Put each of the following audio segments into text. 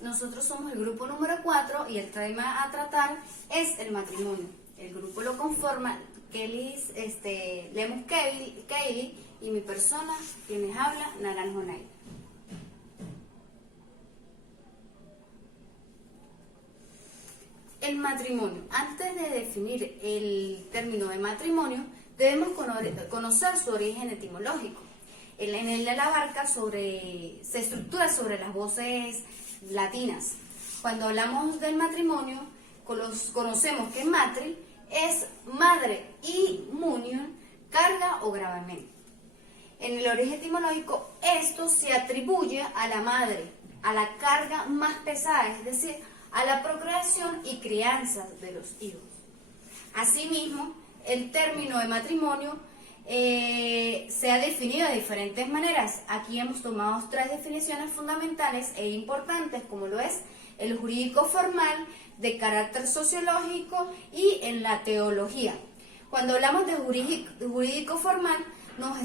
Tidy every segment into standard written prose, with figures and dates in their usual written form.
Nosotros somos el grupo número 4 y el tema a tratar es el matrimonio. El grupo lo conforma Lemus Keili y mi persona, quienes habla, Naranjo Nail. El matrimonio. Antes de definir el término de matrimonio, debemos conocer su origen etimológico. En él la abarca se estructura sobre las voces latinas. Cuando hablamos del matrimonio, conocemos que matri es madre y munion, carga o gravamen. En el origen etimológico, esto se atribuye a la madre, a la carga más pesada, es decir, a la procreación y crianza de los hijos. Asimismo, el término de matrimonio se ha definido de diferentes maneras. Aquí hemos tomado 3 definiciones fundamentales e importantes, como lo es el jurídico formal, de carácter sociológico y en la teología. Cuando hablamos de jurídico formal, nos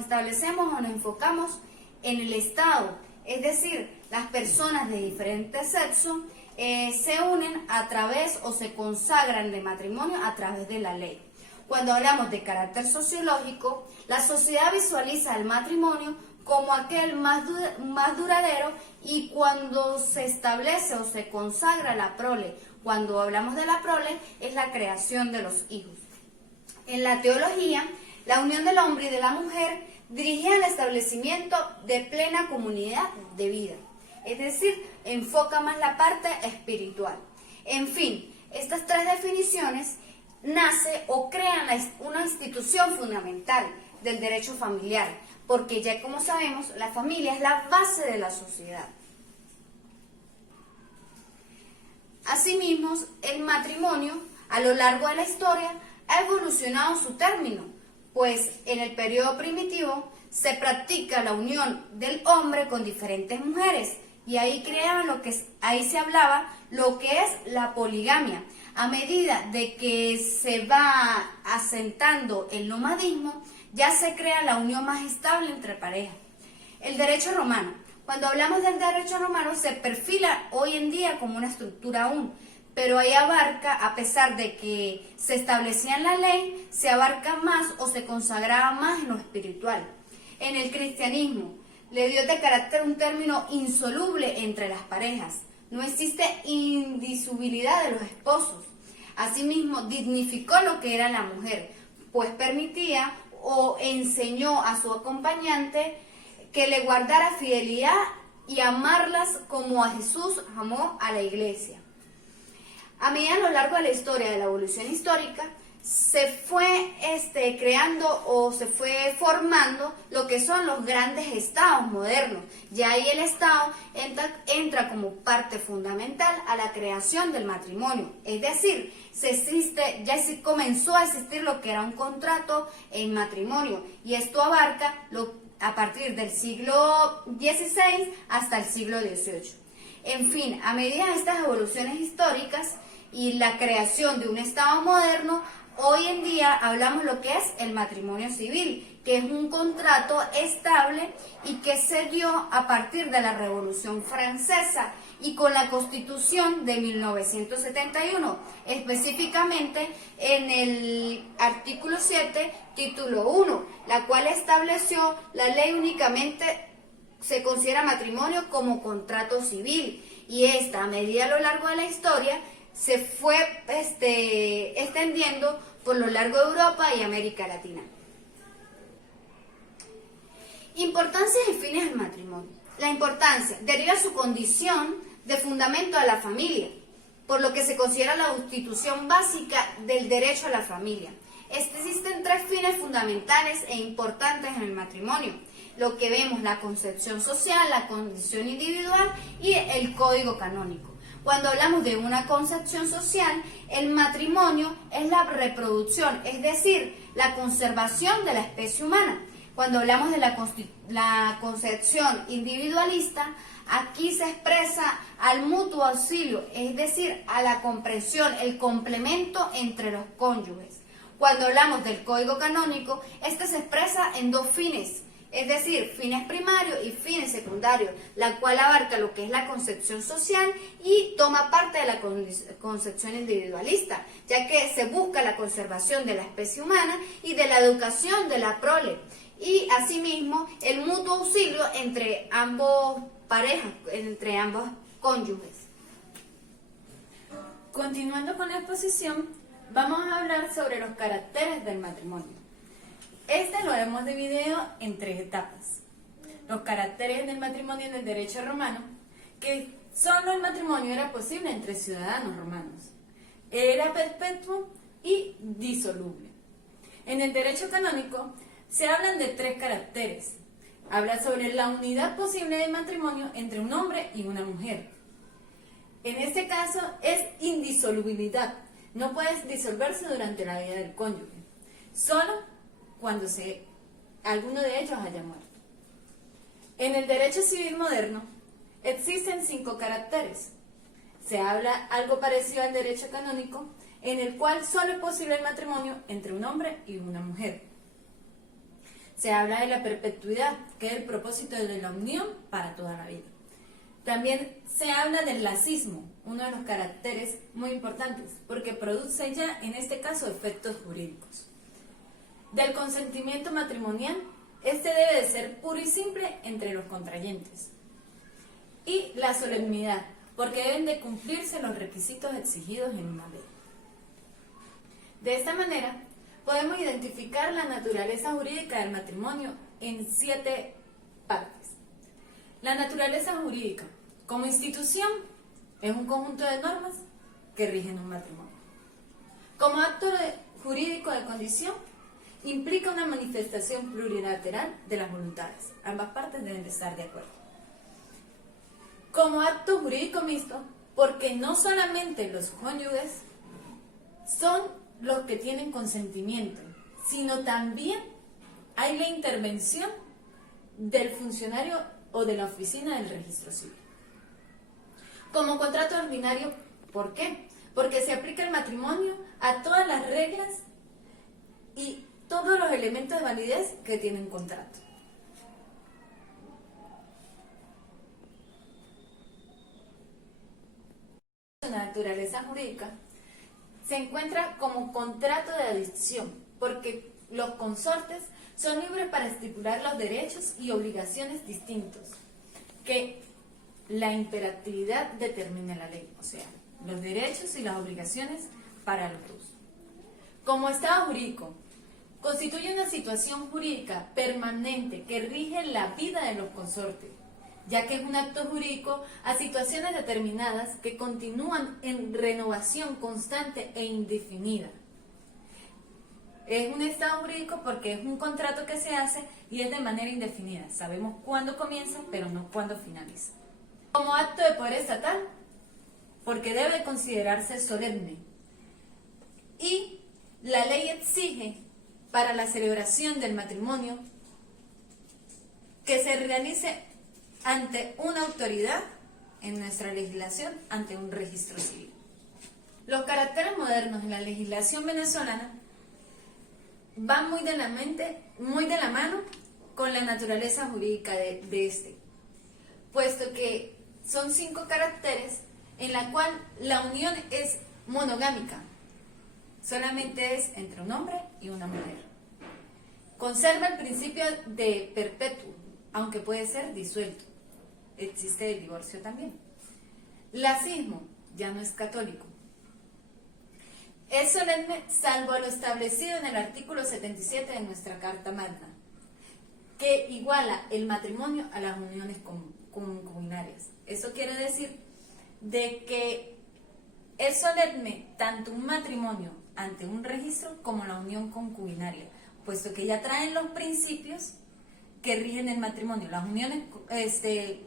establecemos o nos enfocamos en el Estado, es decir, las personas de diferentes sexos se unen a través o se consagran de matrimonio a través de la ley. Cuando hablamos de carácter sociológico, la sociedad visualiza el matrimonio como aquel más duradero, y cuando se establece o se consagra la prole, cuando hablamos de la prole, es la creación de los hijos. En la teología, la unión del hombre y de la mujer dirigía al establecimiento de plena comunidad de vida, es decir, enfoca más la parte espiritual. En fin, estas 3 definiciones nace o crean una institución fundamental del derecho familiar, porque ya como sabemos, la familia es la base de la sociedad. Asimismo, el matrimonio a lo largo de la historia ha evolucionado su término, pues en el periodo primitivo se practica la unión del hombre con diferentes mujeres, y ahí se hablaba lo que es la poligamia. A medida de que se va asentando el nomadismo, ya se crea la unión más estable entre parejas. El derecho romano. Cuando hablamos del derecho romano, se perfila hoy en día como una estructura aún, pero ahí abarca, a pesar de que se establecía en la ley, se abarca más o se consagraba más en lo espiritual. En el cristianismo, le dio de carácter un término insoluble entre las parejas. No existe indisolubilidad de los esposos. Asimismo, dignificó lo que era la mujer, pues permitía o enseñó a su acompañante que le guardara fidelidad y amarlas como a Jesús amó a la iglesia. A medida a lo largo de la historia, de la evolución histórica, se fue creando o se fue formando lo que son los grandes estados modernos. Ya ahí el Estado entra como parte fundamental a la creación del matrimonio. Es decir, ya comenzó a existir lo que era un contrato en matrimonio, y esto abarca a partir del siglo XVI hasta el siglo XVIII. En fin, a medida de estas evoluciones históricas y la creación de un Estado moderno, hoy en día hablamos lo que es el matrimonio civil, que es un contrato estable y que se dio a partir de la Revolución Francesa y con la Constitución de 1971, específicamente en el artículo 7, título 1, la cual estableció la ley únicamente se considera matrimonio como contrato civil, y esta, a medida a lo largo de la historia, se fue extendiendo por lo largo de Europa y América Latina. Importancia y fines del matrimonio. La importancia deriva de su condición de fundamento de la familia, por lo que se considera la institución básica del derecho a la familia. Existen 3 fines fundamentales e importantes en el matrimonio, lo que vemos: la concepción social, la condición individual y el código canónico. Cuando hablamos de una concepción social, el matrimonio es la reproducción, es decir, la conservación de la especie humana. Cuando hablamos de la concepción individualista, aquí se expresa al mutuo auxilio, es decir, a la comprensión, el complemento entre los cónyuges. Cuando hablamos del código canónico, este se expresa en 2 fines, es decir, fines primarios y fines secundarios, la cual abarca lo que es la concepción social y toma parte de la concepción individualista, ya que se busca la conservación de la especie humana y de la educación de la prole, y asimismo el mutuo auxilio entre ambos parejas, entre ambos cónyuges. Continuando con la exposición, vamos a hablar sobre los caracteres del matrimonio. Este lo hemos dividido en 3 etapas. Los caracteres del matrimonio en el derecho romano, que solo el matrimonio era posible entre ciudadanos romanos. Era perpetuo y disoluble. En el derecho canónico se hablan de 3 caracteres. Habla sobre la unidad posible de matrimonio entre un hombre y una mujer. En este caso es indisolubilidad. No puede disolverse durante la vida del cónyuge, solo cuando alguno de ellos haya muerto. En el derecho civil moderno existen 5 caracteres. Se habla algo parecido al derecho canónico, en el cual solo es posible el matrimonio entre un hombre y una mujer. Se habla de la perpetuidad, que es el propósito de la unión para toda la vida. También se habla del lacismo, uno de los caracteres muy importantes, porque produce ya, en este caso, efectos jurídicos. Del consentimiento matrimonial, este debe de ser puro y simple entre los contrayentes. Y la solemnidad, porque deben de cumplirse los requisitos exigidos en una ley. De esta manera, podemos identificar la naturaleza jurídica del matrimonio en 7 partes. La naturaleza jurídica, como institución, es un conjunto de normas que rigen un matrimonio. Como acto jurídico de condición, implica una manifestación plurilateral de las voluntades. Ambas partes deben de estar de acuerdo. Como acto jurídico mixto, porque no solamente los cónyuges son los que tienen consentimiento, sino también hay la intervención del funcionario o de la oficina del registro civil. Como contrato ordinario, ¿por qué? Porque se aplica el matrimonio a todas las reglas y todos los elementos de validez que tiene un contrato. La naturaleza jurídica se encuentra como contrato de adicción, porque los consortes son libres para estipular los derechos y obligaciones distintos que la imperatividad determina la ley, o sea, los derechos y las obligaciones para los dos. Como estado jurídico, constituye una situación jurídica permanente que rige la vida de los consortes, ya que es un acto jurídico a situaciones determinadas que continúan en renovación constante e indefinida. Es un estado jurídico porque es un contrato que se hace y es de manera indefinida. Sabemos cuándo comienza, pero no cuándo finaliza. Como acto de poder estatal, porque debe considerarse solemne. Y la ley exige para la celebración del matrimonio que se realice ante una autoridad, en nuestra legislación, ante un registro civil. Los caracteres modernos en la legislación venezolana van muy de la mano con la naturaleza jurídica de este, puesto que son 5 caracteres en la cual la unión es monogámica, solamente es entre un hombre y una mujer. Conserva el principio de perpetuo, aunque puede ser disuelto. Existe el divorcio también. Lacismo, ya no es católico. Es solemne salvo lo establecido en el artículo 77 de nuestra Carta Magna, que iguala el matrimonio a las uniones concubinarias. Eso quiere decir de que es solemne tanto un matrimonio ante un registro como la unión concubinaria, puesto que ya traen los principios que rigen el matrimonio. Las uniones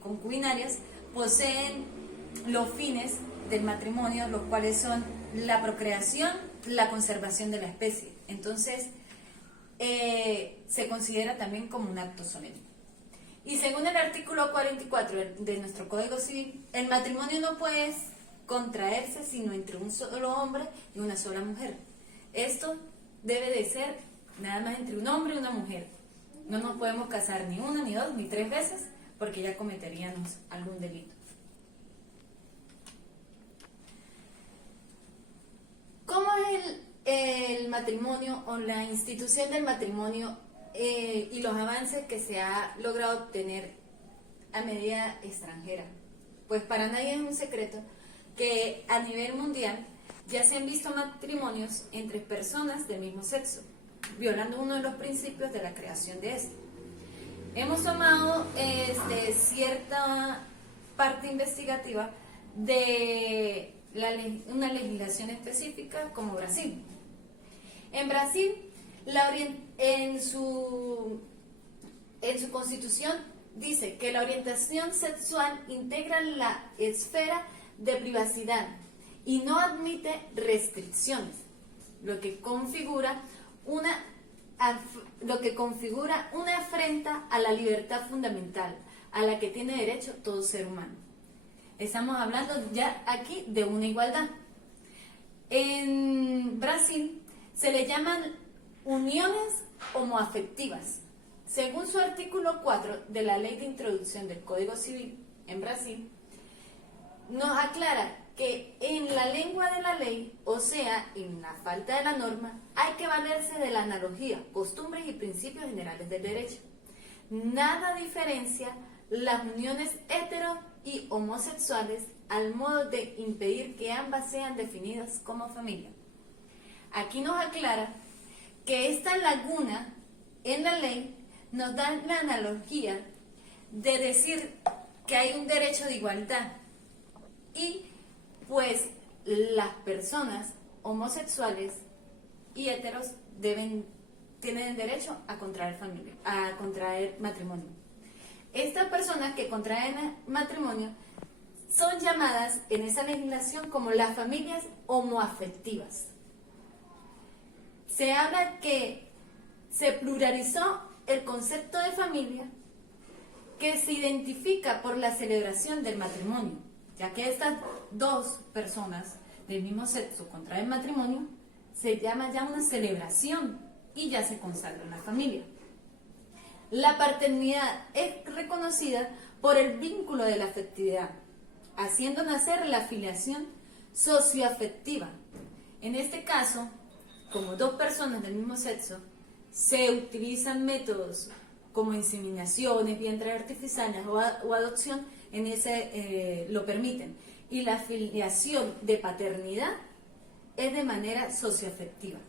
concubinarias poseen los fines del matrimonio, los cuales son la procreación, la conservación de la especie. Entonces, se considera también como un acto solemne. Y según el artículo 44 de nuestro Código Civil, el matrimonio no puede contraerse sino entre un solo hombre y una sola mujer. Esto debe de ser nada más entre un hombre y una mujer. No nos podemos casar ni una, ni dos, ni tres veces, porque ya cometeríamos algún delito. ¿Cómo es el matrimonio o la institución del matrimonio y los avances que se ha logrado obtener a medida extranjera? Pues para nadie es un secreto que a nivel mundial ya se han visto matrimonios entre personas del mismo sexo, violando uno de los principios de la creación de este. Hemos tomado cierta parte investigativa de una legislación específica como Brasil. En Brasil, en su constitución dice que la orientación sexual integra la esfera de privacidad y no admite restricciones, lo que configura una afrenta a la libertad fundamental a la que tiene derecho todo ser humano. Estamos hablando ya aquí de una igualdad. En Brasil se le llaman uniones homoafectivas. Según su artículo 4 de la Ley de Introducción del Código Civil en Brasil, nos aclara que en la lengua de la ley, o sea, en la falta de la norma, hay que valerse de la analogía, costumbres y principios generales del derecho. Nada diferencia las uniones hetero y homosexuales al modo de impedir que ambas sean definidas como familia. Aquí nos aclara que esta laguna en la ley nos da la analogía de decir que hay un derecho de igualdad y pues las personas homosexuales y heteros tienen derecho a contraer matrimonio. Estas personas que contraen matrimonio son llamadas en esa legislación como las familias homoafectivas. Se habla que se pluralizó el concepto de familia, que se identifica por la celebración del matrimonio, ya que estas dos personas del mismo sexo contraen matrimonio, se llama ya una celebración y ya se consagra una familia. La paternidad es reconocida por el vínculo de la afectividad, haciendo nacer la filiación socioafectiva. En este caso, como dos personas del mismo sexo, se utilizan métodos como inseminaciones, vientres artificiales o adopción, lo permiten. Y la filiación de paternidad es de manera socioafectiva.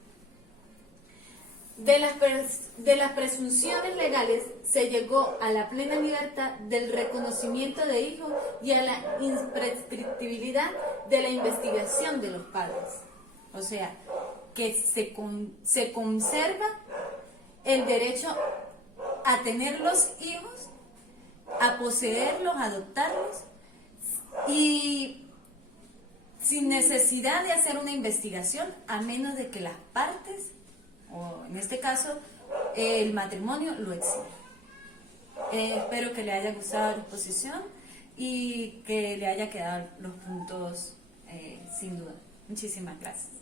De las presunciones legales se llegó a la plena libertad del reconocimiento de hijos y a la imprescriptibilidad de la investigación de los padres. O sea, que se conserva el derecho a tener los hijos, a poseerlos, a adoptarlos y sin necesidad de hacer una investigación, a menos de que las partes, o en este caso el matrimonio, lo exija. Espero que le haya gustado la exposición y que le haya quedado los puntos sin duda. Muchísimas gracias.